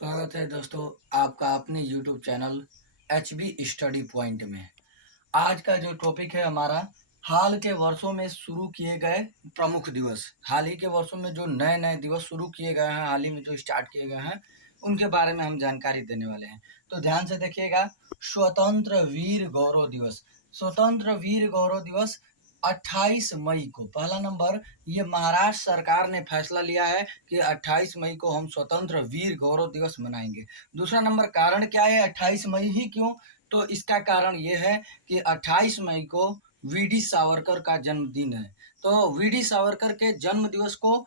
स्वागत है दोस्तों आपका अपने YouTube channel HB study point में। आज का जो टॉपिक है हमारा हाल के वर्षों में शुरू किए गए प्रमुख दिवस। हाल ही के वर्षों में जो नए नए दिवस शुरू किए गए हैं, हाल ही में जो स्टार्ट किए गए हैं, उनके बारे में हम जानकारी देने वाले हैं। तो ध्यान से देखिएगा। स्वतंत्र वीर गौरव दिवस। स्वतंत्र वीर गौरव दिवस 28 मई को, पहला नंबर, ये महाराष्ट्र सरकार ने फैसला लिया है कि 28 मई को हम स्वतंत्र वीर गौरव दिवस मनाएंगे। दूसरा नंबर, कारण क्या है 28 मई ही क्यों? तो इसका कारण ये है कि 28 मई को वीडी सावरकर का जन्मदिन है। तो वीडी सावरकर के जन्म दिवस को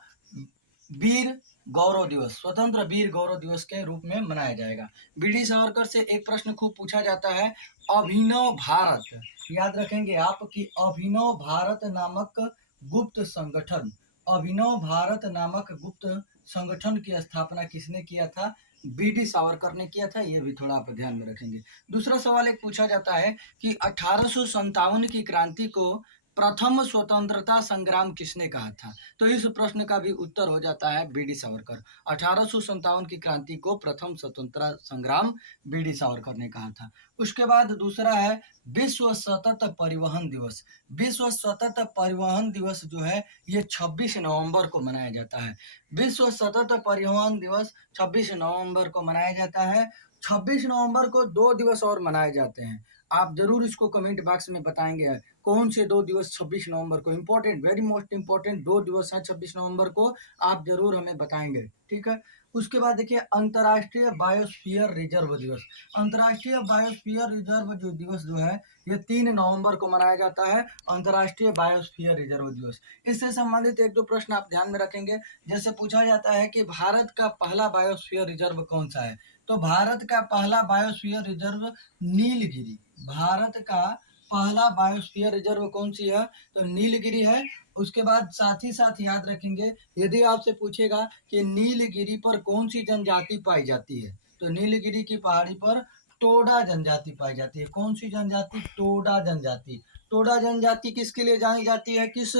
वीर गौरव दिवस, स्वतंत्र वीर गौरव दिवस के रूप में मनाया जाएगा। वीडी सावरकर से एक प्रश्न खूब पूछा जाता है, अभिनव भारत, याद रखेंगे आप कि अभिनव भारत नामक गुप्त संगठन, अभिनव भारत नामक गुप्त संगठन की स्थापना किसने किया था? बीडी सावरकर ने किया था। ये भी थोड़ा आप ध्यान में रखेंगे। दूसरा सवाल एक पूछा जाता है कि 1857 की क्रांति को प्रथम स्वतंत्रता संग्राम किसने कहा था? तो इस प्रश्न का भी उत्तर हो जाता है बीडी सावरकर। 1857 की क्रांति को प्रथम स्वतंत्रता संग्राम बीडी सावरकर ने कहा था। उसके बाद दूसरा है विश्व सतत परिवहन दिवस। विश्व सतत परिवहन दिवस जो है ये 26 नवंबर को मनाया जाता है। विश्व सतत परिवहन दिवस 26 नवंबर को मनाया जाता है। 26 नवंबर को 2 दिवस और मनाए जाते हैं। आप जरूर इसको कमेंट बॉक्स में बताएंगे कौन से 2 दिवस 26 नवंबर को। इंपॉर्टेंट, वेरी मोस्ट इंपॉर्टेंट 2 दिवस हैं 26 नवंबर को, आप जरूर हमें बताएंगे, ठीक है। उसके बाद देखिए अंतर्राष्ट्रीय बायोस्फीयर रिजर्व दिवस। अंतर्राष्ट्रीय बायोस्फीयर रिजर्व जो दिवस जो है ये 3 नवंबर को मनाया जाता है, अंतर्राष्ट्रीय बायोस्फीयर रिजर्व दिवस। इससे संबंधित एक दो प्रश्न आप ध्यान में रखेंगे। जैसे पूछा जाता है कि भारत का पहला बायोस्फीयर रिजर्व कौन सा है? तो भारत का पहला बायोस्फीयर रिजर्व नीलगिरी, भारत का पहला बायोस्फीयर रिजर्व कौन सी है? तो नीलगिरी है। उसके बाद साथ ही साथ याद रखेंगे, यदि आपसे पूछेगा कि नीलगिरी पर कौन सी जनजाति पाई जाती है, तो नीलगिरी की पहाड़ी पर टोडा जनजाति पाई जाती है। कौन सी जनजाति? टोडा जनजाति। टोडा जनजाति किसके लिए जानी जाती है? किस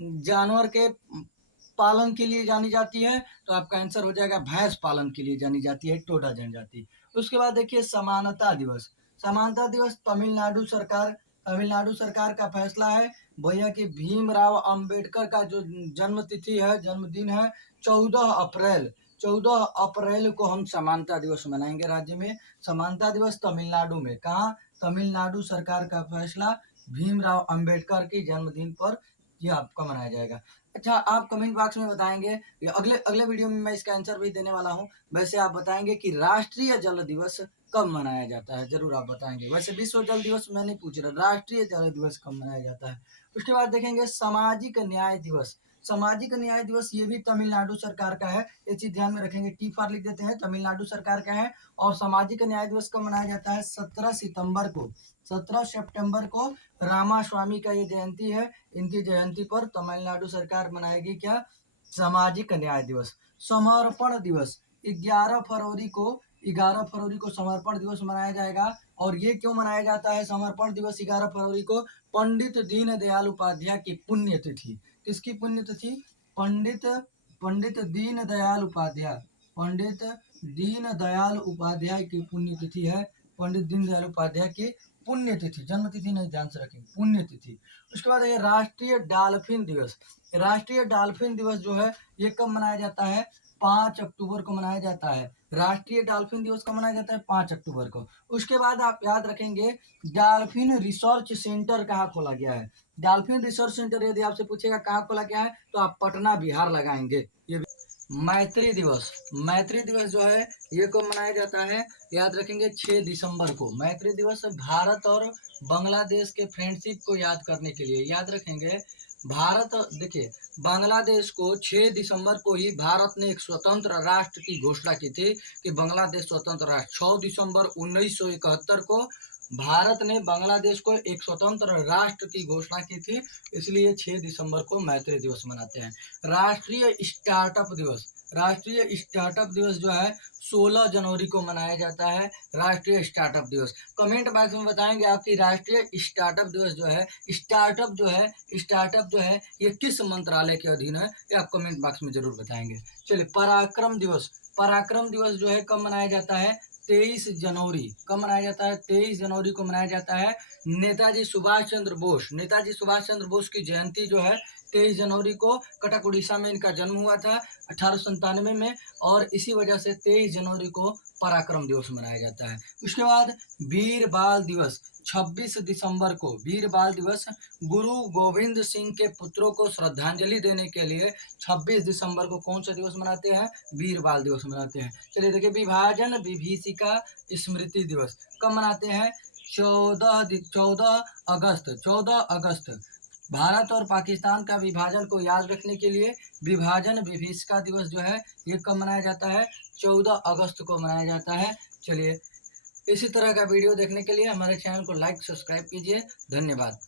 जानवर के पालन के लिए जानी जाती है? तो आपका आंसर हो जाएगा भैंस पालन के लिए जानी जाती है टोडा जनजाति। उसके बाद देखिए समानता दिवस। समानता दिवस तमिलनाडु सरकार का फैसला है भैया कि भीमराव अंबेडकर का जो जन्म तिथि है, जन्मदिन है 14 अप्रैल, 14 अप्रैल को हम समानता दिवस मनाएंगे राज्य में। समानता दिवस तमिलनाडु में, कहाँ? तमिलनाडु सरकार का फैसला भीमराव अंबेडकर के जन्मदिन पर ये आपका मनाया जाएगा। अच्छा, आप कमेंट बॉक्स में बताएंगे, ये अगले अगले वीडियो में मैं इसका आंसर भी देने वाला हूँ। वैसे आप बताएंगे कि राष्ट्रीय जल दिवस कब मनाया जाता है, जरूर आप बताएंगे। वैसे विश्व जल दिवस मैं नहीं पूछ रहा, राष्ट्रीय जल दिवस कब मनाया जाता है। उसके बाद देखेंगे सामाजिक न्याय दिवस। सामाजिक न्याय दिवस ये भी तमिलनाडु सरकार का है, ये चीज ध्यान में रखेंगे। टी फॉर लिख देते हैं, तमिलनाडु सरकार का है। और सामाजिक न्याय दिवस कब मनाया जाता है? 17 सितंबर को, 17 सितंबर को रामास्वामी का ये जयंती है। इनकी जयंती पर तमिलनाडु सरकार मनाएगी क्या? सामाजिक न्याय दिवस। समर्पण दिवस 11 फरवरी को समर्पण दिवस मनाया जाएगा। और ये क्यों मनाया जाता है समर्पण दिवस 11 फरवरी को? पंडित दीनदयाल उपाध्याय की पुण्यतिथि। किसकी पुण्यतिथि? पंडित पंडित दीनदयाल उपाध्याय, पंडित दीनदयाल उपाध्याय की पुण्यतिथि है। पंडित दीनदयाल उपाध्याय की पुण्यतिथि, जन्मतिथि नहीं, ध्यान से रखेंगे, पुण्यतिथि। उसके बाद ये राष्ट्रीय डॉल्फिन दिवस। राष्ट्रीय डॉल्फिन दिवस जो है ये कब मनाया जाता है? 5 अक्टूबर को मनाया जाता है। राष्ट्रीय डॉल्फिन दिवस कब मनाया जाता है? 5 अक्टूबर को। उसके बाद आप याद रखेंगे डॉल्फिन रिसर्च सेंटर कहाँ खोला गया है? डॉल्फिन रिसर्च सेंटर यदि आपसे पूछेगा कहाँ खोला गया है, तो आप पटना बिहार लगाएंगे। ये मैत्री दिवस, मैत्री दिवस जो है ये कब मनाया जाता है? याद रखेंगे 6 दिसंबर को। मैत्री दिवस भारत और बांग्लादेश के फ्रेंडशिप को याद करने के लिए, याद रखेंगे। भारत, देखिए, बांग्लादेश को 6 दिसंबर को ही भारत ने एक स्वतंत्र राष्ट्र की घोषणा की थी कि बांग्लादेश स्वतंत्र राष्ट्र। 6 दिसंबर 1971 को भारत ने बांग्लादेश को एक स्वतंत्र राष्ट्र की घोषणा की थी, इसलिए 6 दिसंबर को मैत्री दिवस मनाते हैं। राष्ट्रीय स्टार्टअप दिवस, राष्ट्रीय स्टार्टअप दिवस जो है 16 जनवरी को मनाया जाता है। राष्ट्रीय स्टार्टअप दिवस कमेंट बॉक्स में बताएंगे आपकी राष्ट्रीय स्टार्टअप दिवस जो है, स्टार्टअप जो है ये किस मंत्रालय के अधीन है, ये आप कमेंट बॉक्स में जरूर बताएंगे। चलिए, पराक्रम दिवस, पराक्रम दिवस जो है कब मनाया जाता है? 23 जनवरी। कब मनाया जाता है? 23 जनवरी को मनाया जाता है। नेताजी सुभाष चंद्र बोस, नेताजी सुभाष चंद्र बोस की जयंती जो है 23 जनवरी को, कटक उड़ीसा में इनका जन्म हुआ था 1897 में, और इसी वजह से 23 जनवरी को पराक्रम दिवस मनाया जाता है। उसके बाद वीर बाल दिवस, 26 दिसंबर को वीर बाल दिवस, गुरु गोविंद सिंह के पुत्रों को श्रद्धांजलि देने के लिए 26 दिसंबर को कौन सा दिवस मनाते हैं? वीर बाल दिवस मनाते हैं। चलिए देखिए, विभाजन विभीषिका स्मृति दिवस कब मनाते हैं? 14 अगस्त। भारत और पाकिस्तान का विभाजन को याद रखने के लिए विभाजन विभीषिका दिवस जो है ये कब मनाया जाता है? 14 अगस्त को मनाया जाता है। चलिए, इसी तरह का वीडियो देखने के लिए हमारे चैनल को लाइक सब्सक्राइब कीजिए। धन्यवाद।